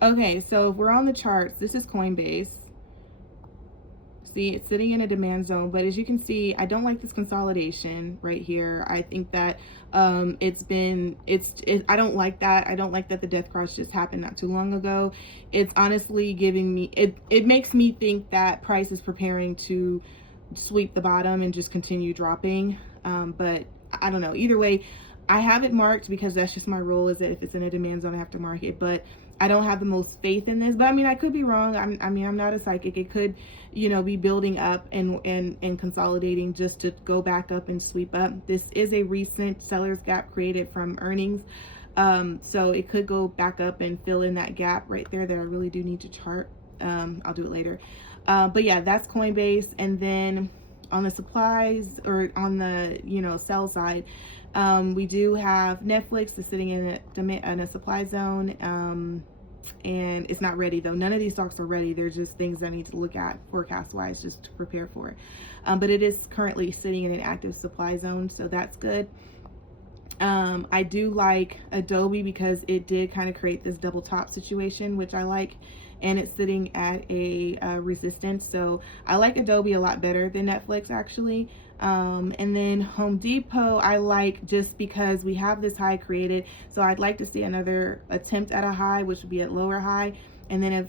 Okay, so if we're on the charts, this is Coinbase. See, it's sitting in a demand zone, but as you can see, I don't like this consolidation right here. I think that I don't like that. I don't like that the death cross just happened not too long ago. It's honestly giving me, it makes me think that price is preparing to sweep the bottom and just continue dropping. But I don't know. Either way, I have it marked because that's just my rule, is that if it's in a demand zone, I have to mark it. But I don't have the most faith in this. But I mean, I could be wrong. I'm not a psychic. It could, be building up and consolidating just to go back up and sweep up. This is a recent seller's gap created from earnings. So it could go back up and fill in that gap right there that I really do need to chart. I'll do it later. But yeah, that's Coinbase. And then on the supplies, or on the sell side, we do have Netflix that's sitting in a supply zone, and it's not ready though. None of these stocks are ready. They're just things I need to look at forecast wise just to prepare for it. But it is currently sitting in an active supply zone, so that's good. I do like Adobe because it did kind of create this double top situation, which I like, and it's sitting at a resistance. So I like Adobe a lot better than Netflix actually. And then Home Depot I like just because we have this high created, so I'd like to see another attempt at a high, which would be at lower high. And then if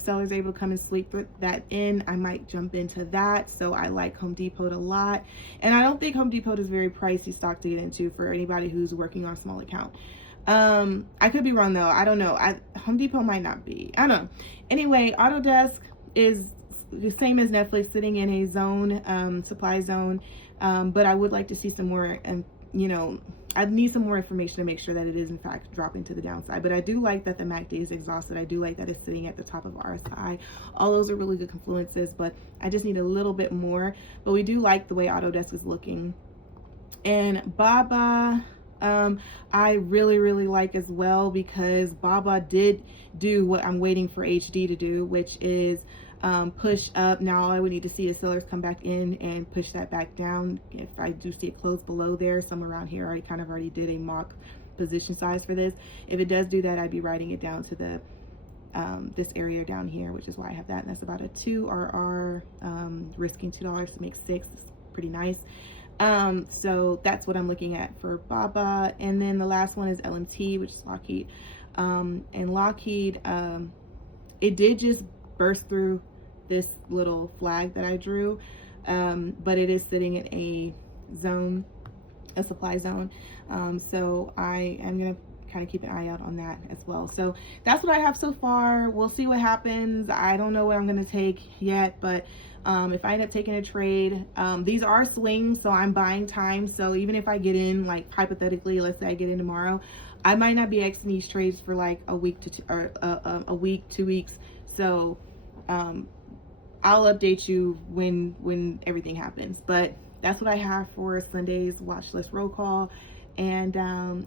sellers are able to come and sweep that in, I might jump into that. So I like Home Depot a lot, and I don't think Home Depot is very pricey stock to get into for anybody who's working on a small account. I could be wrong though. I don't know. Home Depot might not be. I don't know. Anyway, Autodesk is the same as Netflix, sitting in a zone, supply zone. But I would like to see some more, and I need some more information to make sure that it is in fact dropping to the downside. But I do like that the MACD is exhausted. I do like that it's sitting at the top of RSI. All those are really good confluences, but I just need a little bit more. But we do like the way Autodesk is looking. And Baba, I really like as well, because Baba did do what I'm waiting for HD to do, which is push up. Now all I would need to see is sellers come back in and push that back down. If I do see it close below there, somewhere around here, I already did a mock position size for this. If it does do that, I'd be writing it down to the this area down here, which is why I have that, and that's about a 2 RR, risking $2 to make 6. It's pretty nice. So that's what I'm looking at for Baba. And then the last one is LMT, which is Lockheed. And Lockheed, it did just burst through this little flag that I drew, but it is sitting in a zone, a supply zone. So I am gonna kind of keep an eye out on that as well. So that's what I have so far. We'll see what happens. I don't know what I'm gonna take yet, but if I end up taking a trade, these are swings, so I'm buying time. So even if I get in, like hypothetically, let's say I get in tomorrow, I might not be exiting these trades for like a week to a week, 2 weeks. So I'll update you when everything happens. But that's what I have for Sunday's watch list roll call. And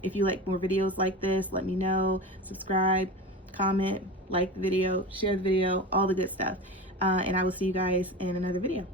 if you like more videos like this, let me know. Subscribe, comment, like the video, share the video, all the good stuff. And I will see you guys in another video.